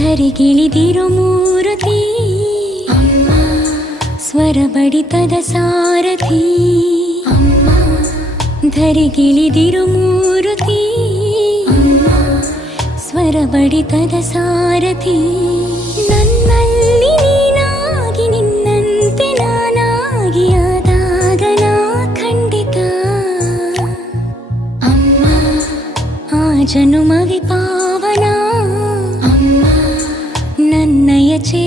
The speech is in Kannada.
ಧರಿಗಿಳಿದಿರು ಮೂರುತಿ ಅಮ್ಮ, ಸ್ವರ ಬಡಿತದ ಸಾರಥಿ ಅಮ್ಮ, ಧರಿಗಿಳಿದಿರು ಮೂರುತಿ ಅಮ್ಮ, ಸ್ವರ ಬಡಿತದ ಸಾರಥಿ. ನನ್ನಲ್ಲಿ ನೀನಾಗಿ ನಿನ್ನಂತೆ ನಾನಾಗಿ ಆದಾಗ ನಾ ಖಂಡಿತ ಅಮ್ಮ, ಆ ಜನುಮವಿ ಪಾವನ ಅಮ್ಮ, ನನ್ನಯ ಚೇ